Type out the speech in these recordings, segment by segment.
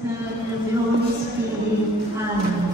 Son and the Holy Spirit. Amen.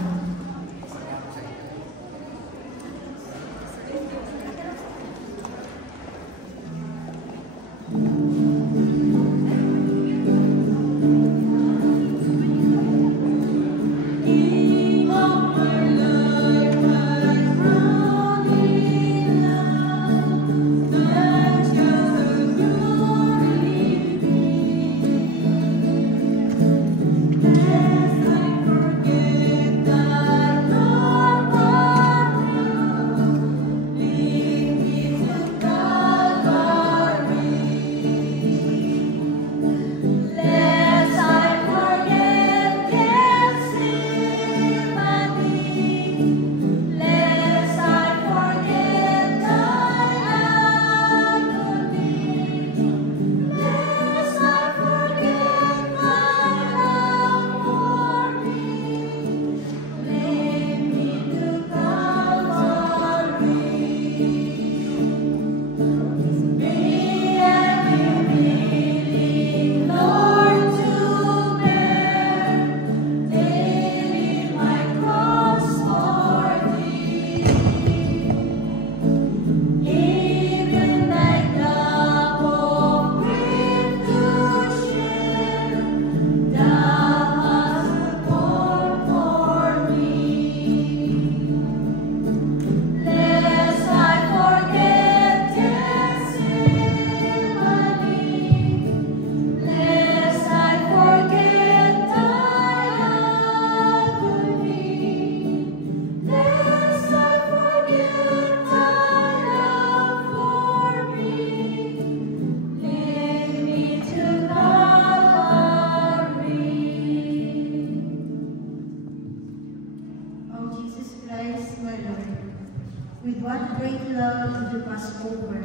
With what great love you pass over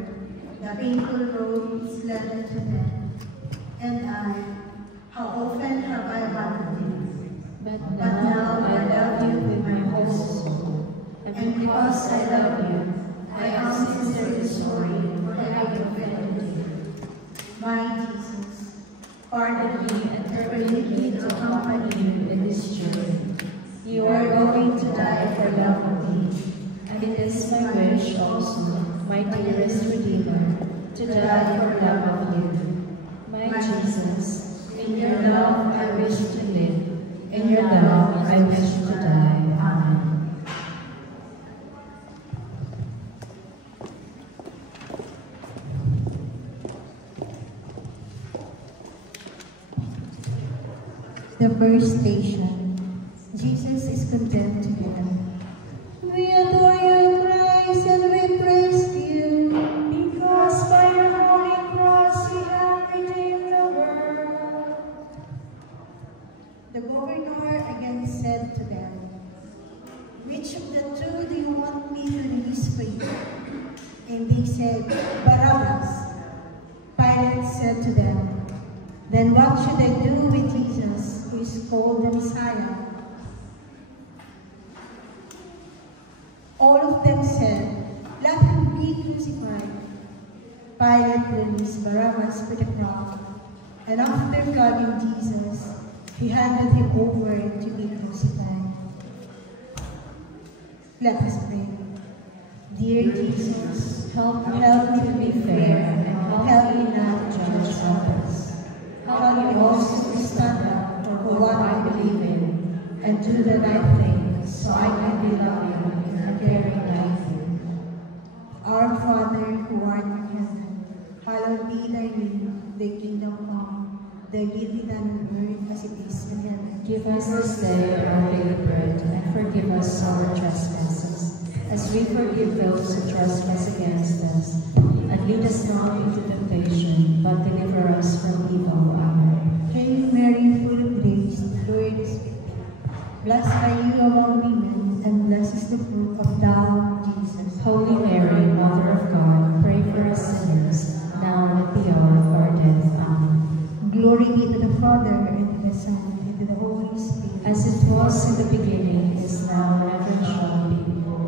the painful road is led to death. And I, how often have I loved you? But now I love you with my whole soul. And because I love you, I am sincerely sorry for having offended you. My Jesus, pardon me and permit me to accompany you in this journey. You are going to die for love of me. And it is my wish also, my dearest Redeemer, to die for love of you. My Jesus, in your love I wish to live, in your love I wish to die. Amen. The first station. Jesus is condemned to death. We adore you, Christ, and we praise you, because by your holy cross you have redeemed the world. The governor again said to them, which of the two do you want me to release for you? And they said, Barabbas. Pilate said to them, then what should I do with Jesus, who is called the Messiah? All of them said, let him be crucified. Pilate released Barabbas with a crowd, and after flogging Jesus, he handed him over to be crucified. Let us pray. Dear Jesus, help me to be fair, and help me not to judge others. Help me also to stand up for what I believe in, and do the right thing, so I can be loving and caring like you. Our Father, who art in heaven, hallowed be thy name, thy kingdom come, thy will be done on earth as it is in heaven. Give us this day our daily bread, and forgive us our trespasses, as we forgive those who trespass against us. And lead us not into temptation, but deliver us from evil. Amen. Hail Mary, full of grace, the Lord is with thee. Blessed are you among women, and blessed is the fruit of thy womb, Jesus. Holy Mary, Mother of God, pray for us sinners, now and at the hour of our death. Amen. Glory be to the Father, and to the Son, and to the Holy Spirit. As it was in the beginning, is now, and ever shall be,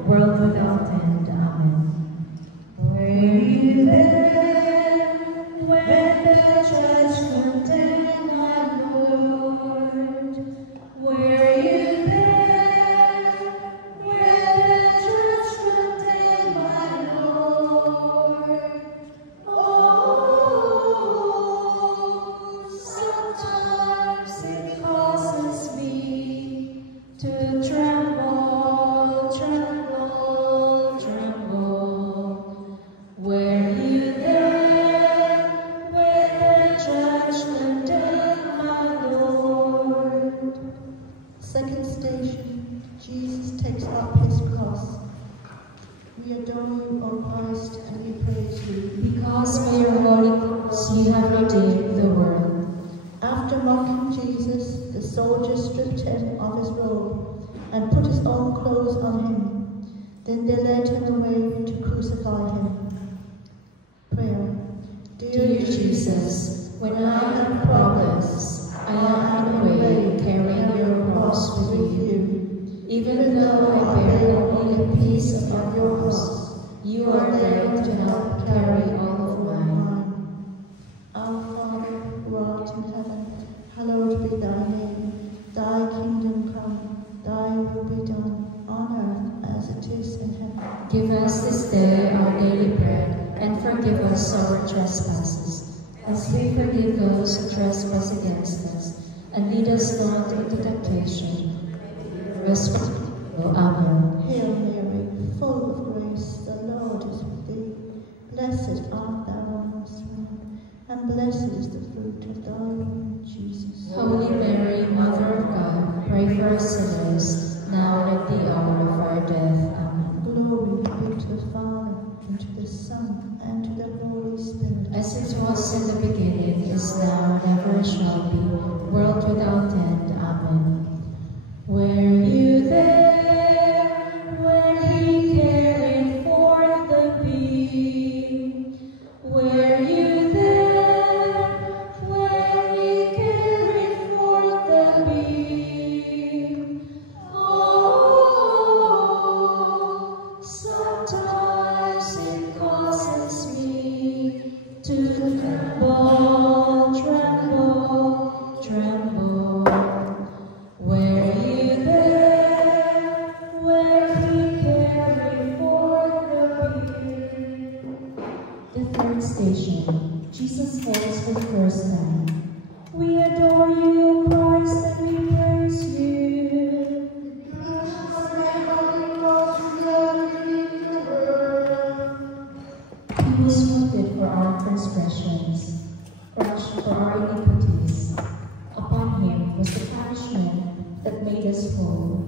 world without end. Amen. Were you there when the judge condemned our Lord? because you have redeemed the world. After mocking Jesus, the soldiers stripped him of his robe and put his own clothes on him. Then they led him away to crucify him. Prayer. Dear Jesus, when I have problems, I am in a way carrying your cross with you. Even though I bear only a piece of your cross, you are there to help carry all of mine. Our Father, who art in heaven, hallowed be thy name. Thy kingdom come, thy will be done, on earth as it is in heaven. Give us this day our daily bread, and forgive us our trespasses, as we forgive those who trespass against us. And lead us not into temptation. Amen. Hail Mary, full of grace, the Lord is with thee. Blessed art thou amongst women, and blessed is the fruit of thy womb, Jesus. Holy Mary, Mother of God, pray for us sinners, now and at the hour of our death. Amen. Glory be to the Father, and to the Son, and to the Holy Spirit. As it was in the beginning, is now, and ever shall be, world without end. Amen. Were you there when he carried forth the beam? Were you there when he carried forth the beam? Oh, sometimes it causes me to tremble, tremble, tremble. Were you there when he carried forth the beam? The third station, Jesus falls for the first time. We adore you, Christ, and we praise you. He was wounded for our transgressions, crushed for our iniquities. Upon him was the punishment that made us whole,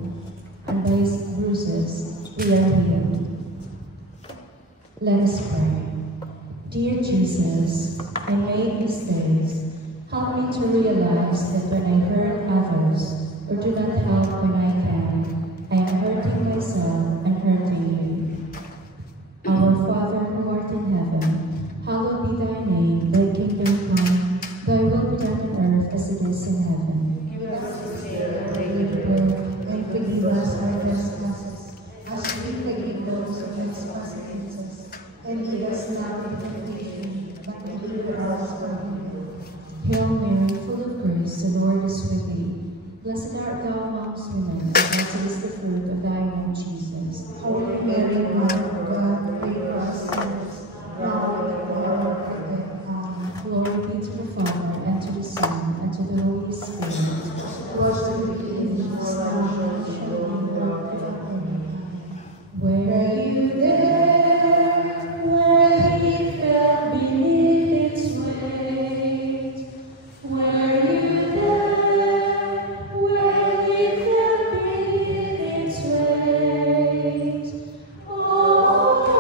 and by his bruises we are healed. Let us pray. Dear Jesus, I made mistakes. Help me to realize that when I hurt others, or do not help when I can, I am hurting myself and hurting you. Our Father who art in heaven, hallowed be thy name, thy kingdom come, thy will be done on earth as it is in heaven. Give us this day our daily bread, and forgive us our trespasses, as we forgive those who trespass against us. And lead us not into temptation, but deliver us from evil. Hail Mary, full of grace, the Lord is with thee. Blessed art thou amongst women, and blessed is the fruit of thy womb, Jesus. Holy Mary, Mother of God, pray for us sinners, now and at the hour of our death. Amen. Glory be to the Father, and to the Son, and to the Holy Spirit. Was in the beginning, is now, and shall be, world without end. Were you there when he fell beneath its weight? Were you there when he fell beneath its weight? Oh,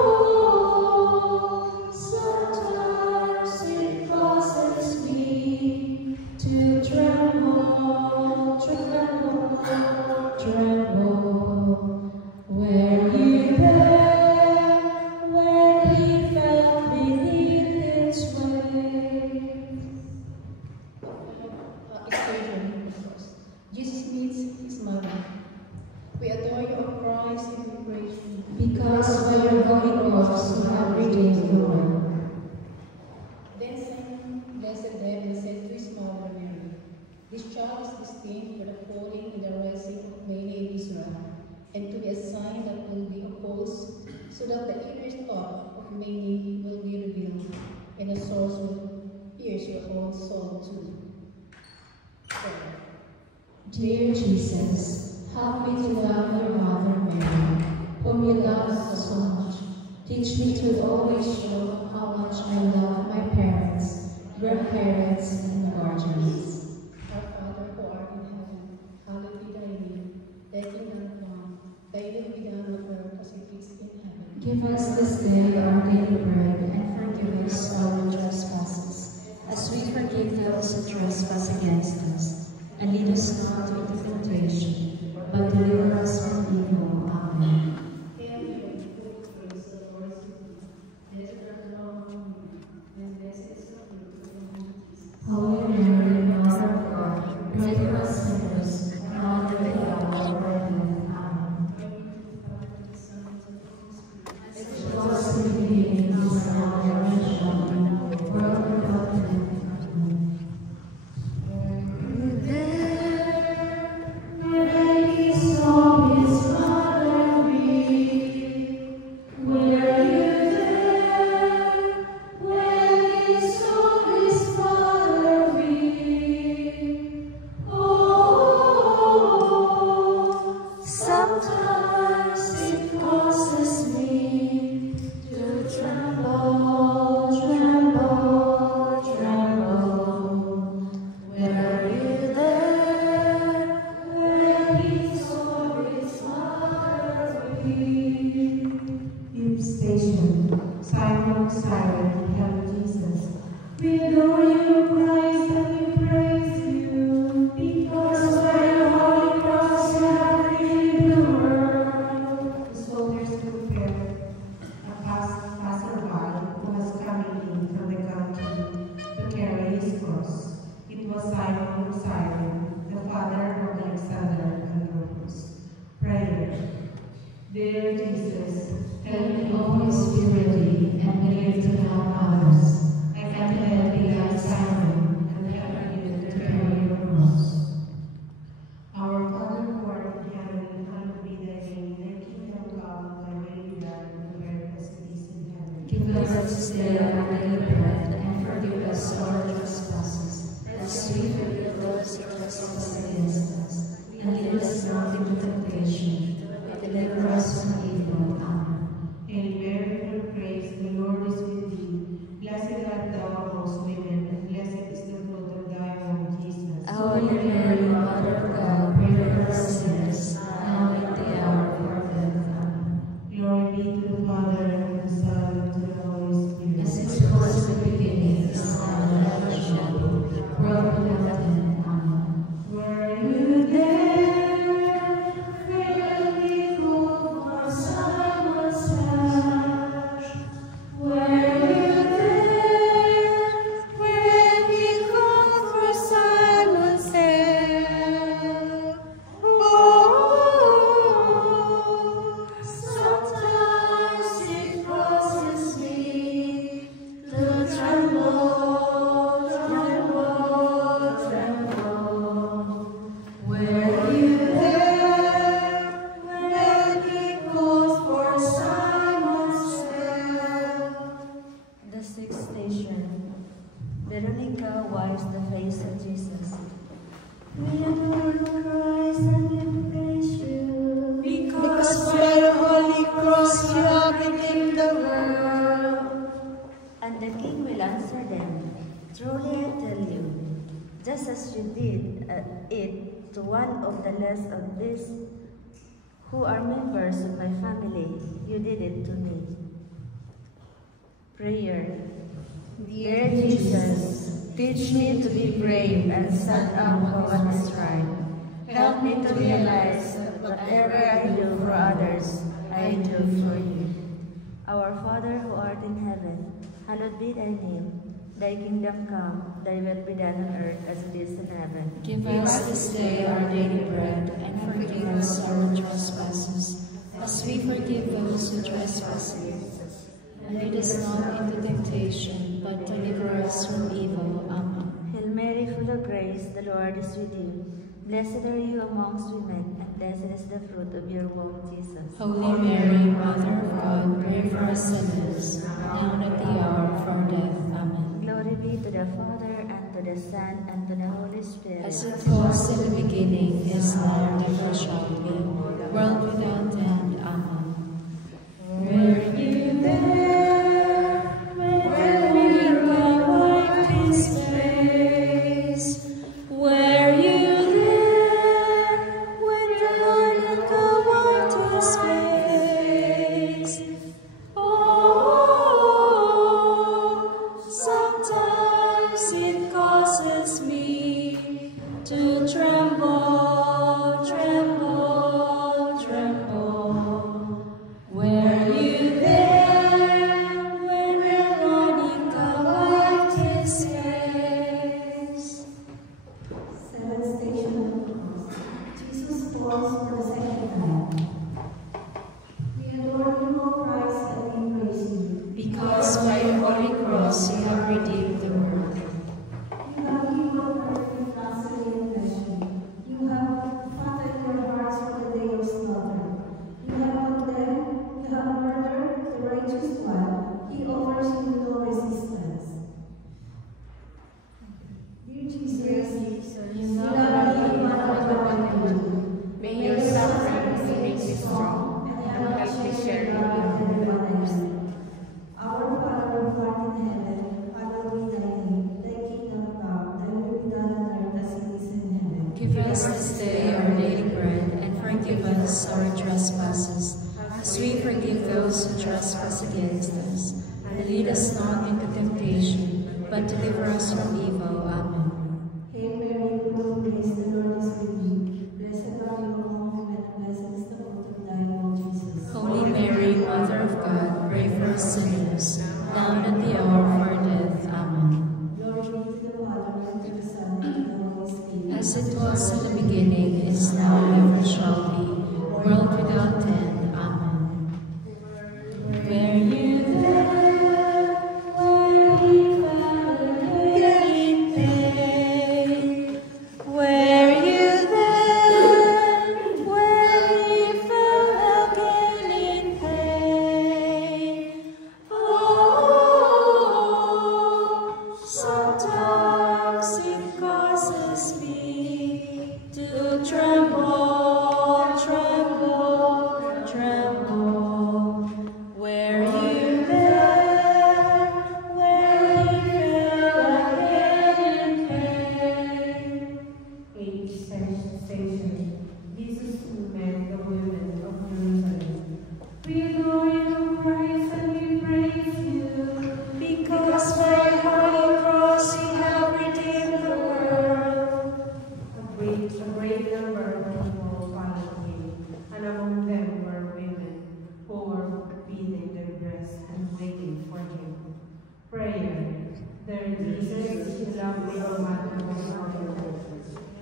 sometimes it causes me to tremble, tremble, tremble. Were you there when he fell beneath its weight? Excursion, of course. Jesus meets his mother. We adore you, O Christ, and we praise you. Because by your holy cross you have redeemed the world. Then Saint Blessed David said to his mother Mary, this child is destined for the falling and the rising of many in Israel, and to be a sign that will be opposed, so that the inner thought of many will be revealed, and the source will pierce your own soul too. Prayer. Dear Jesus, help me to love your Mother Mary, whom you love so much. Teach me to always show how much I love my parents, grandparents, and guardians. Our Father who art in heaven, hallowed be thy name. Thy kingdom come, thy will be done on earth as it is in heaven. Give us this day our daily bread, and forgive us our trespasses, Holy Mary, Mother of God, pray for us sinners, now and at the hour of our death. Amen. As it was in the beginning, is now, and ever shall be, world without end. Amen. Where he saw his mother weep, were you there? When he saw his mother weep, oh, sometimes it causes me to tremble, tremble, tremble. Were you there when he saw his mother weep? Fifth station. Simon, Simon, help Jesus. We adore you, Christ, and we praise you, because by your holy cross you have redeemed the world. The soldiers prepared a passerby who was coming in from the country to carry his cross. It was Simon of Cyrene, the father of Alexander and Rufus. Prayer. Dear Jesus, Help me always be ready and willing to help others. I can help be like Simon and help you to carry your cross. our Father who art in heaven, hallowed be thy name. Thy kingdom come, thy will be done, on earth as it is in heaven. Give us this day our daily bread, and forgive us our trespasses, as we forgive those who trespass against us. And lead us not into temptation, but deliver us from evil. Amen. Hail Mary, full of grace, the Lord is with thee. Blessed art thou amongst women, and blessed is the fruit of thy womb, Jesus. Holy Mary, Mother of God, pray for us sinners, now and at the hour of our death. Amen. Glory be to the Father, and to the Son, and to the Holy Spirit. As it was in the beginning, is now, and ever shall be, world without end. Amen. Were you there when we called for Simon's house? Were you there when we called for Simon's help? Oh, sometimes it causes me to tremble, tremble, tremble. Were you there when we called for Simon's help? The sixth station. Veronica wipes the face of Jesus. We adore you, Christ, and we praise you. Because by the holy cross you have redeemed the world. And the king will answer them, truly I tell you, just as you did it to one of the less of these who are members of my family, you did it to me. Prayer. Dear Jesus, teach me to be brave and stand up for what is right. Help me to realize that whatever I do for others, I do for you. Our Father who art in heaven, hallowed be thy name. Thy kingdom come, thy will be done on earth as it is in heaven. Give us this day our daily bread, and forgive us our trespasses, as we forgive those who trespass against us. And lead us not into temptation, but deliver us from evil. Amen. Hail Mary, full of grace, the Lord is with you. Blessed are you amongst women, and blessed is the fruit of your womb, Jesus. Holy Mary, Mother of God, pray for us sinners, now and at the hour of our death. Amen. Glory be to the Father, and to the Son, and to the Holy Spirit. As it was in the beginning, is now, and ever shall be, world without end. Amen. Were you there when Veronica wiped his face? Were you there when Veronica wiped his face? Oh, sometimes it causes me to tremble, tremble, tremble. Were you there when Veronica wiped us our trespasses, as we forgive those who trespass against us. And lead us not into temptation, but deliver us from evil. Amen. Hail Mary, full of grace, the Lord is with you. Blessed are you among women, and blessed is the fruit of thy womb, Jesus. Holy Mary, Mother of God, pray for us sinners, now and at the hour of our death. Amen. Glory be to the Father, and to the Son, and to the Holy Spirit. As it was in the beginning, is now, and ever shall be, world without end. Amen. Were you there when we fell again in pain? Were you there when we fell again in pain? Oh, sometimes it causes me to tremble, tremble, tremble. Were you there when we fell again in pain? Eighth station. Jesus met the women of Jerusalem. We adore you, Christ, and we praise you, Because by your holy cross you have redeemed the world. a great number of people followed him, and among them were women who were beating their breasts and waiting for him. Prayer. There Jesus, you love me, O Mother of God.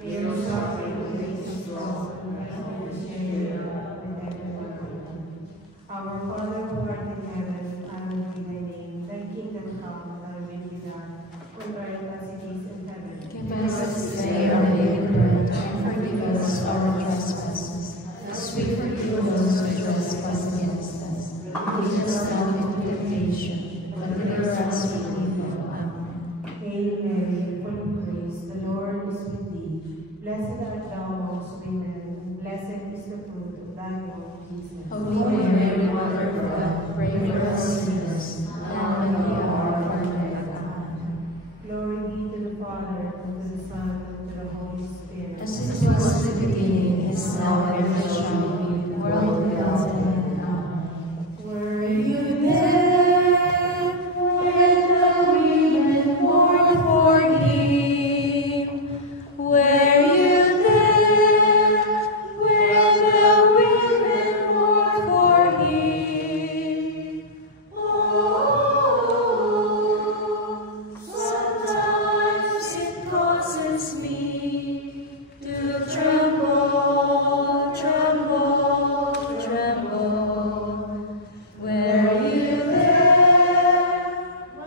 May your suffering grace us and share your love with everyone. Our Father who art in heaven, hallowed be thy name. Thy kingdom come, thy will be done, on earth as it is in heaven. Give us this day our daily bread, and forgive us our trespasses, as we forgive those who trespass against us. Lead us not into temptation, but deliver us from evil. Amen. Hail Mary, full of grace, the Lord is with thee. Blessed art thou amongst women, and blessed is the fruit of thy womb, Jesus. Holy Mary, Mother of God, pray for us sinners, now and at the hour of our death. Amen. Glory be to the Father, and to the Son, and to the Holy Spirit. As it was in the beginning, is now, and ever shall be, world without end. Amen. Were You there when the women mourned for him? Were you there when the women mourned for him? Oh, sometimes it causes me to tremble, tremble, tremble. Were you there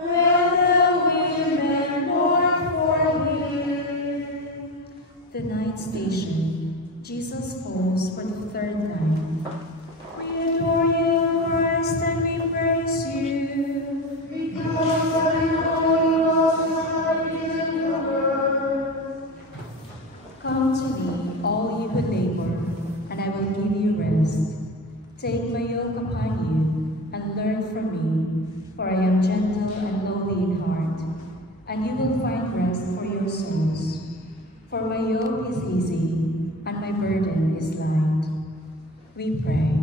when the women mourned for him? The ninth station. Jesus falls for the third time. We adore you, Christ, and we praise you. Because I know you are in the world. Come to me, all you who labor, and I will give you rest. Take my yoke upon you, and learn from me, for I am gentle and lowly in heart, and you will find rest for your souls. For my yoke is easy, and my burden is light. We pray.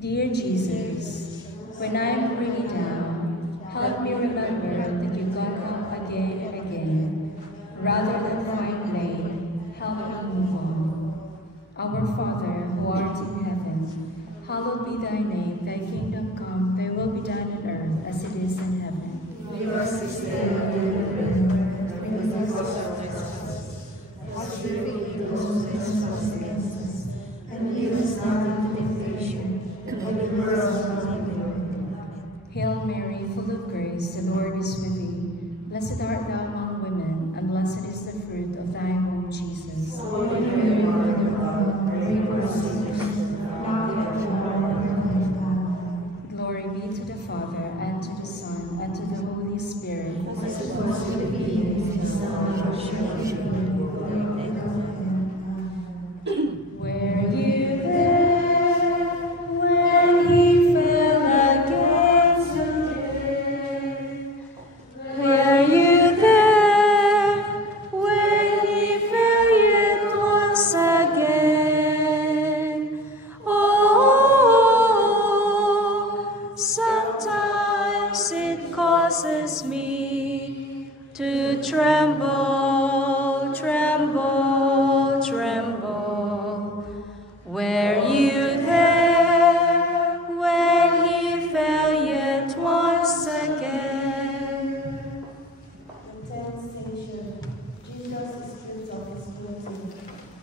Dear Jesus, when I am really down, help me remember that you got up again and again. Rather than find blame, help me move on. Our Father, who art in heaven, hallowed be thy name. Thy kingdom come, thy will be done on earth as it is in heaven. Give us this day our daily bread, and forgive us our trespasses, as we forgive those who trespass against us. And lead us not into temptation, but deliver us from evil. Hail Mary, full of grace, the Lord is with thee. Blessed art thou among women, and blessed is the fruit of thy womb, Jesus. Holy Mary, Mother of God, pray for us sinners, now and at the hour of our death. Amen. Glory be to the Father, and to the Son, and to the Holy Spirit. As it was in the beginning, is now, and ever shall be, world without end. Were you there when he fell against again? Were you there when he fell yet once again? to tremble, tremble, tremble. Were you there when he fell yet once again? The 10th station, Jesus is stripped of his clothing.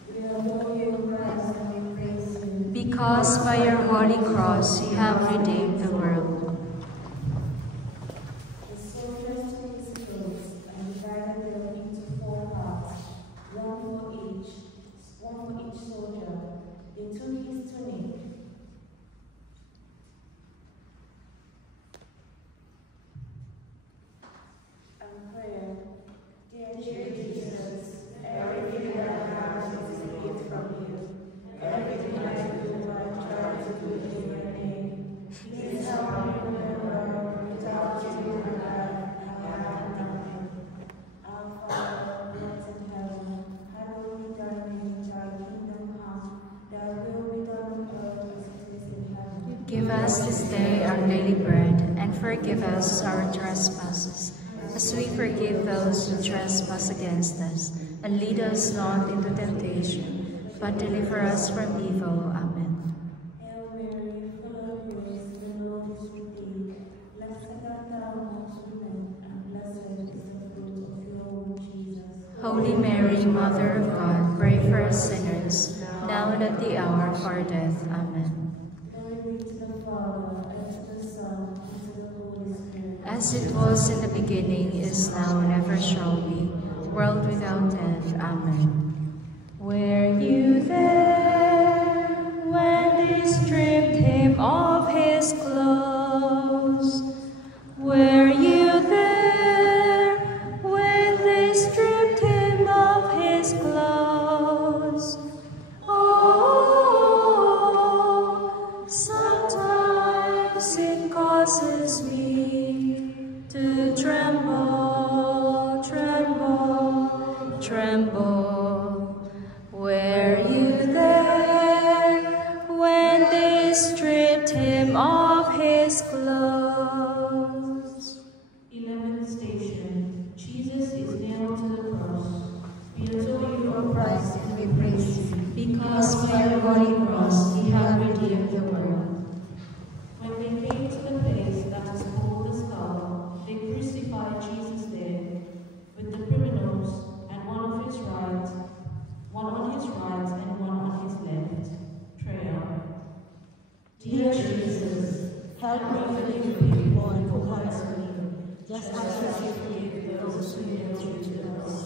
We adore you, Christ, and we praise you. Because by your holy cross you have redeemed the world. The soldiers took his clothes and divided them into 4 parts, one for each soldier. They took his tunic and prayer. Dear Jesus, everything that I have is a gift from you. Everything I do, I try to do in your name. Please help me remember, without you in my life, I have nothing. Our Father, who art in heaven, hallowed be thy name, thy kingdom come, thy will be done on earth as it is in heaven. Give us this day our daily bread, and forgive us our trespasses, as we forgive those who trespass against us. And lead us not into temptation, but deliver us from evil. Amen. Hail Mary, full of grace, the Lord is with thee. Blessed art thou amongst women, and blessed is the fruit of your womb, Jesus. Holy Mary, Mother of God, pray for us sinners, now and at the hour of our death. Amen. Glory be to the Father, and to the Son, and to the Holy Spirit. As it was in the beginning, is now, and ever shall be, world without end. Amen. Were you there when they stripped him of his clothes? Were you there when they stripped him of his clothes? Oh, sometimes it causes me to tremble, tremble, tremble. Were you there when they stripped him of his clothes? 11th station. Jesus is nailed to the cross. We adore you, O Christ, and we praise you. Because by your holy cross he have redeemed the world. When they came to the place that is called the skull, they crucified Jesus there, with the criminals, and one on his right and one on his left. Prayer. Dear Jesus, help me forgive people who hurt me, just as I forgive those who ill-treat us.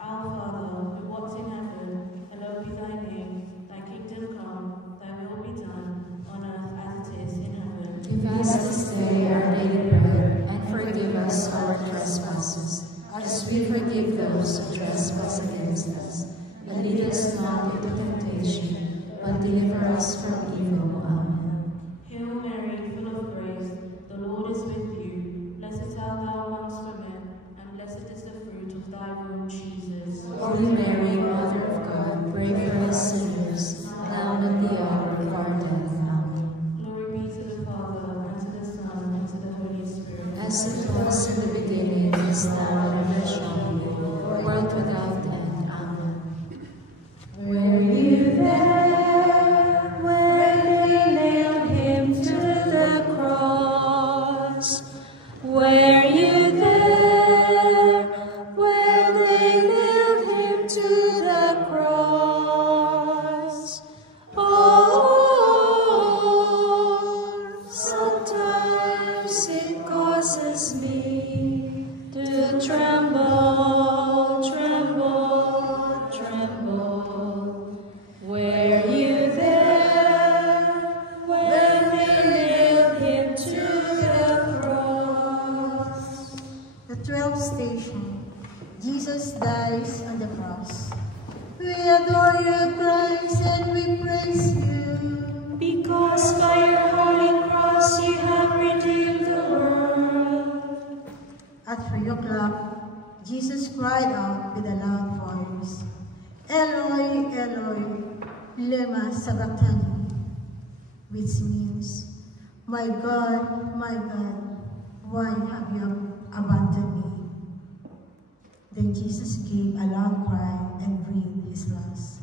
Our Father, who art in heaven, hallowed be thy name. Thy kingdom come, thy will be done, on earth as it is in heaven. Give us this day our daily bread, and forgive us our trespasses, as we forgive those who trespass against us. And lead us not into temptation, but deliver us from evil. Amen. Hail Mary, full of grace, the Lord is with you. Blessed art thou amongst women, and blessed is the fruit of thy womb, Jesus. Holy Mary, Mother of God, pray for us sinners, now and at the hour of our death. Amen. Glory be to the Father, and to the Son, and to the Holy Spirit. As it was in the beginning, is now, and ever shall be, world without end. Amen. Were you there when they nailed him to the cross? Were you there when they nailed him to the cross? Oh, sometimes it causes me to tremble, tremble, tremble. Were you there when they nailed him to the cross? The 12th station. Jesus dies on the cross. We adore you, Christ, and we praise you. Because by your holy cross you have redeemed the world. At 3 o'clock, Jesus cried out with a loud voice, Eloi, Eloi, lema sabachthani, which means, my God, why have you abandoned me? Then Jesus gave a loud cry and breathed his last.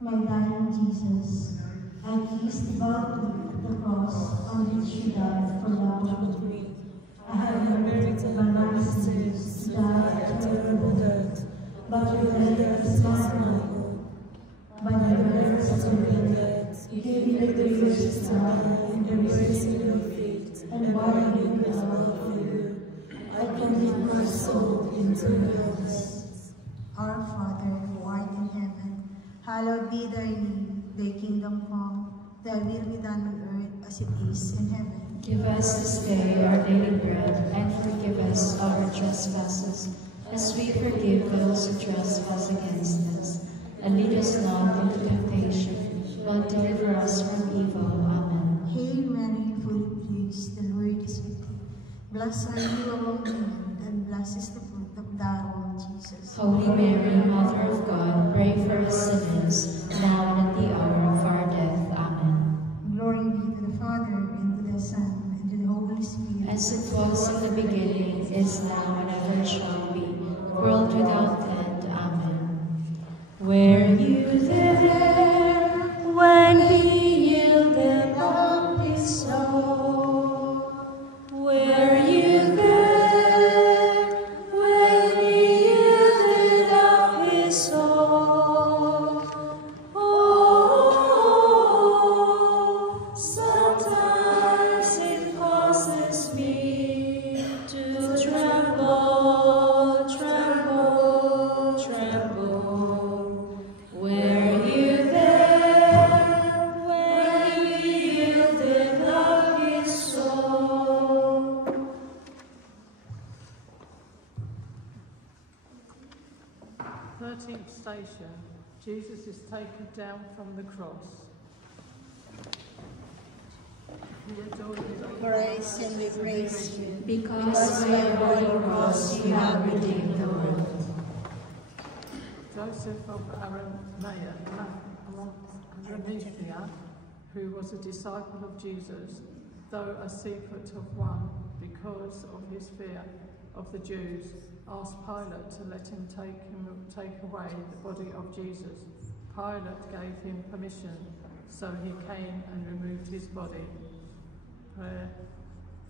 My dying Jesus, I kiss the body of the cross on which you died for love of me. I have inherited my sins to die a terrible death, but your death is not mine. By the merits of your death, you gave me the grace to die in embracing your feet and bowing with love for you. I commit my soul into your hands. Our Father, who art in heaven, hallowed be thy name. Thy kingdom come, thy will be done on earth as it is in heaven. Give us this day our daily bread, and forgive us our trespasses, as we forgive those who trespass against us. And lead us not into temptation, but deliver us from evil. Amen. Hail Mary, full of grace, the Lord is with thee. Blessed are you among women, and blessed is the fruit of thy womb, Jesus. Holy Mary, Mother of God, pray for us sinners, now and at the hour of our death. Amen. Glory be to the Father, and to the Son, and to the Holy Spirit. As it was in the beginning, is now, and ever shall be, world without end. Amen. Were you there when he yielded up his soul? Were you there when he yielded up his soul? Oh, sometimes it causes me to tremble, tremble, tremble. Were you there when he yielded up his soul? 13th station, Jesus is taken down from the cross. We adore you, Praise and we praise you. Because by your holy cross you have redeemed the world. Joseph of Arimathea, who was a disciple of Jesus, though a secret of one because of his fear of the Jews, asked Pilate to let him take away the body of Jesus. Pilate gave him permission, so he came and removed his body. Prayer.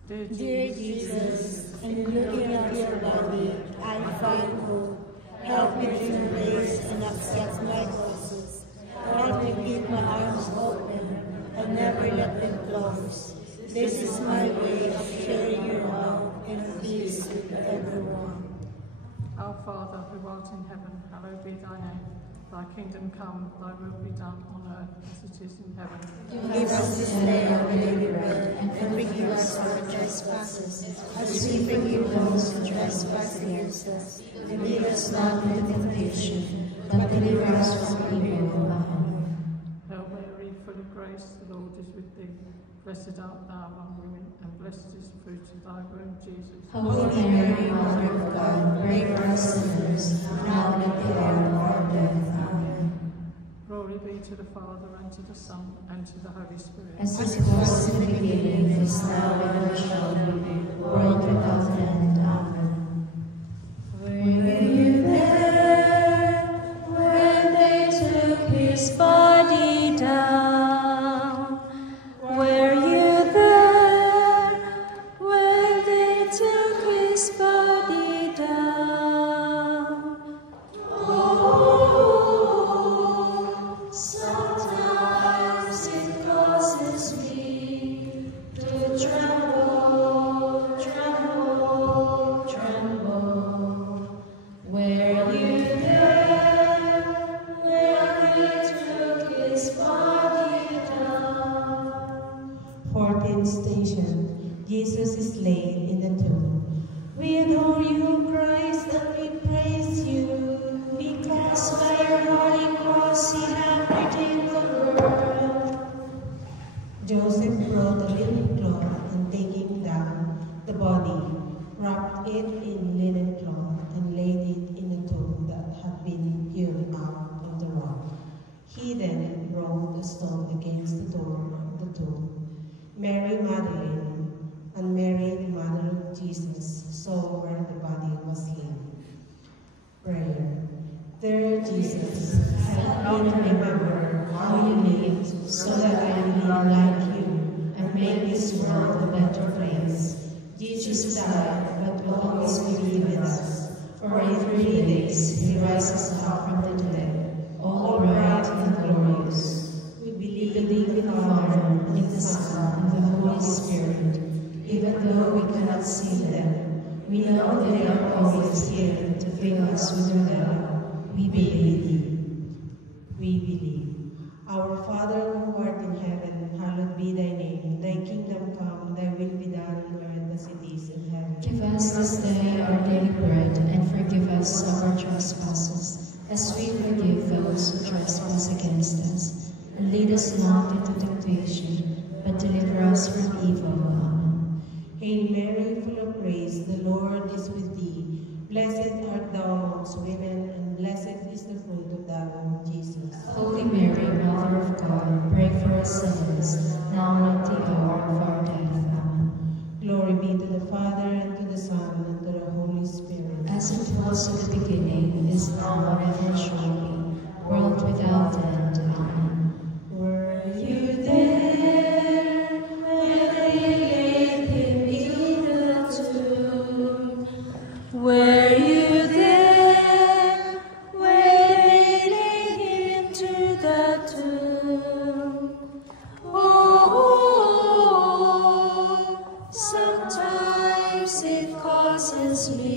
Dear Jesus, in looking at your body, I find hope. Help me to embrace and accept my crosses. Help me keep my arms open and never let them close. This is my way of sharing your love and peace with everyone. Our Father, who art in heaven, hallowed be thy name. Thy kingdom come, thy will be done on earth as it is in heaven. Give us this day our daily bread, and forgive us our trespasses, as we forgive those who trespass against us. And lead us not into temptation, but deliver us from evil. Amen. Hail Mary, full of grace, the Lord is with thee. Blessed art thou among women, and blessed is the fruit of thy womb, Jesus. Holy Mary, Mother of God, pray for us sinners, now and at the hour of our death. Amen. Glory be to the Father, and to the Son, and to the Holy Spirit. As it was in the beginning, is now, and ever shall be, world without end. Amen. Were you there when they took his body down? Were you there when they took his body down? Oh, sometimes it causes me to tremble, tremble, tremble. Were you there when they took his body down? 14th station, Jesus is laid in the tomb. We adore you, Christ, and we praise you, Because by your holy cross you have redeemed the world. Joseph brought a linen cloth and taking down the body, wrapped it in linen cloth and laid it in a tomb that had been hewn out of the rock. He then rolled stone against the door of the tomb. Mary Magdalene and Mary, the mother of Jesus, saw where the body was hid. Prayer. Dear Jesus, help me to remember how you lived so that I may be like you and make this world a better place. Jesus died, but will always be with us. For in 3 days he rises up from the dead, all bright and glorious. We believe in the Father, in the Son, and the Holy Spirit. Even though we cannot see them, we know they are always here to fill us with your love. We believe. We believe. Our Father who art in heaven, hallowed be thy name. Thy kingdom come, thy will be done on earth as it is in heaven. Give us this day our daily bread, and forgive us our trespasses, as we forgive those who trespass against us. And lead us not into temptation, but deliver us from evil. Amen. Hail Mary, full of grace, the Lord is with thee. Blessed art thou amongst women, and blessed is the fruit of thy womb, Jesus. Holy Mary, Mother of God, pray for us sinners, now and at the hour of our death. Amen. Glory be to the Father, and to the Son, and to the Holy Spirit. As it was in the beginning, is now, and ever shall be, world without end. Amen. Were You there when they laid him in the tomb? Were you there when they laid him into the tomb? Oh, sometimes it causes me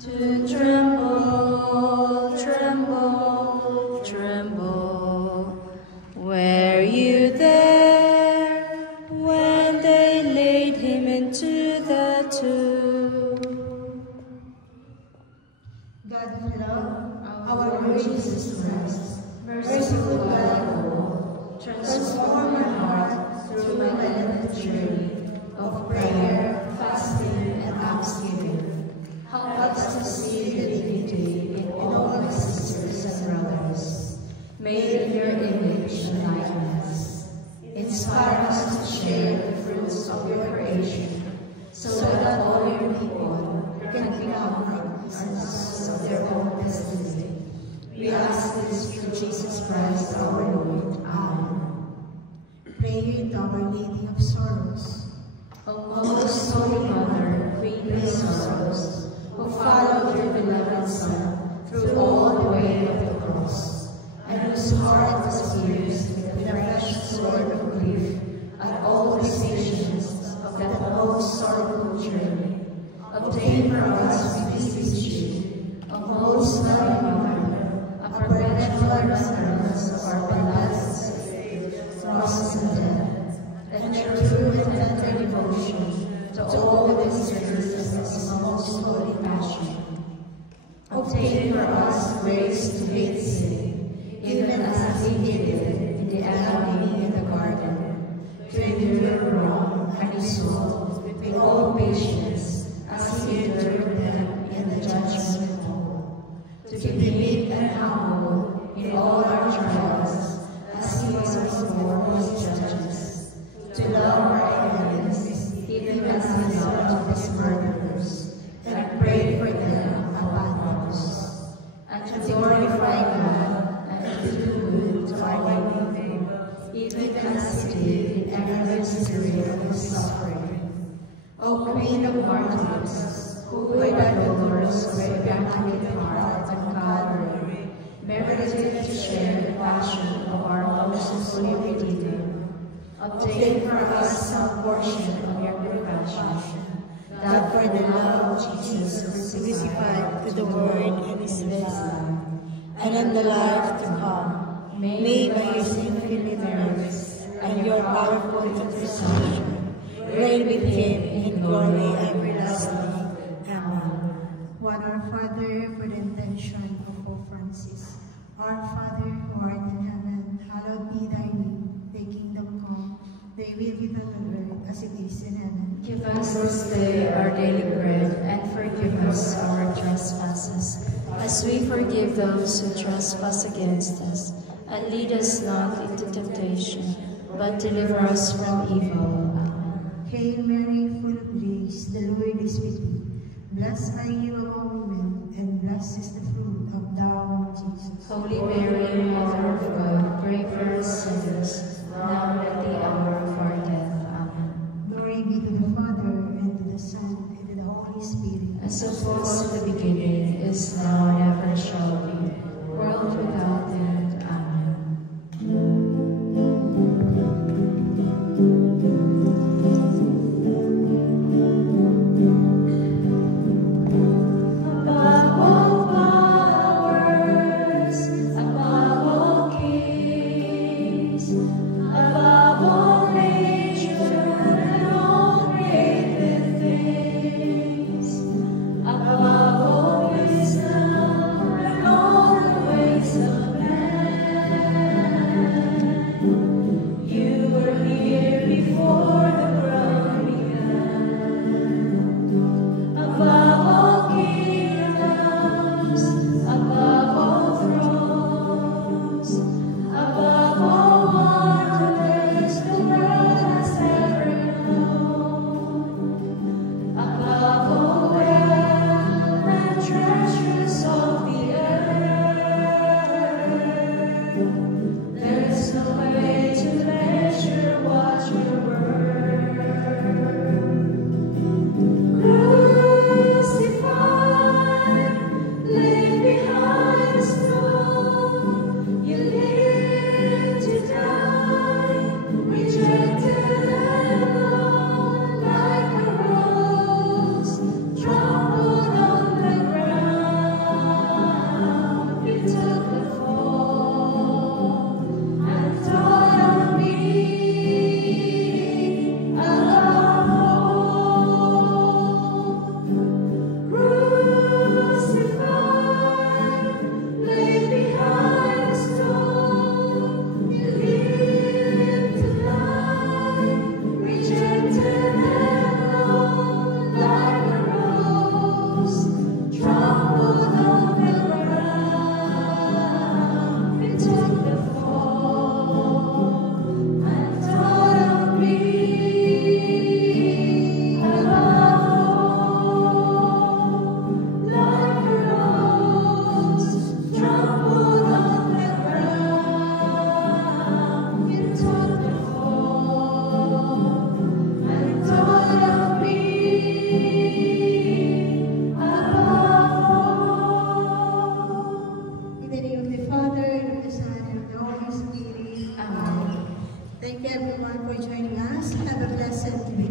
to tremble, tremble, tremble. Were you there when they laid him into the tomb? God of love, our Lord Jesus Christ, merciful God of all, transform our hearts through a Lenten journey of prayer, fasting, and thanksgiving. Help us to see the dignity in all our sisters and brothers, made in your image and likeness. Inspire us to share the fruits of your creation, so that all your people can become sons of their own destiny. We ask this through Jesus Christ our Lord. Amen. Pray to Our Lady of Sorrows. O most Holy Mother, Queen of Sorrows, who followed your beloved Son through all the way of the cross, and whose heart was pierced with the fresh sword of grief at all the stations of that most sorrowful journey, obtain for us, we beseech you, O most loving Mother, a perpetual remembrance of our beloved Savior, crosses and death, and true and tender devotion to all the mysteries of His most holy passion. Obtain for us grace to hate sin, even as He did it in the agony in the garden, to endure wrong and insult with all patience as He endured them in the judgment hall, to be meek and humble in all our trials as He was before His judges, to love our enemies even as He loved His murderers, and pray for them upon cross, and to glorify God and to do good to our neighbor, even as He did in every mystery of His suffering. O Queen of Martyrs, who by the Lord's great immaculate heart of Calvary merited to share the passion of our most holy Redeemer, obtain for us some portion of your compassion, that for the love of Jesus crucified to the Word and His life, and in the life to come, may by His infinite merits and your powerful intercession reign with Him in glory everlasting. Amen. One Our Father, for the intention of Pope Francis. Our Father, who art in heaven, hallowed be thy name. Thy kingdom come, thy will be done on earth as it is in heaven. Give us this day our daily bread, and forgive us our trespasses, as we forgive those who trespass against us. and lead us not into temptation, but deliver us from evil. Amen. Hail Mary, full of grace, the Lord is with thee. Blessed are you among women, and blessed is the fruit of thy womb, Jesus. Holy Mary, Mother of God, pray for us sinners, now and at the hour of our death. Amen. Glory be to the Father, and to the Son, and to the Holy Spirit. As it was in the beginning, is now, and ever shall be, world without end. Amen. Above all powers, above all kings, above all nature and all created things, above all wisdom and all the ways of man, you were here before the world began. Above all kingdoms, above all thrones, above all wonders the world has ever known, above all wealth and treasures of the earth, there is no way to measure what you're worth. Crucified, laid behind the stone, you lived to die, rejected and alone, like a rose trampled on the ground. You took the fall and taught on me above all. Crucified, laid behind the stone, you lived to die, rejected and alone, like a rose trampled on the ground. You took the fall and taught on me above all. Like a rose trampled on the ground, you took the fall and taught on me above all. In the name of the Father, and of the Son, and of the Holy Spirit. Amen. Thank you everyone for joining us. Have a blessed week.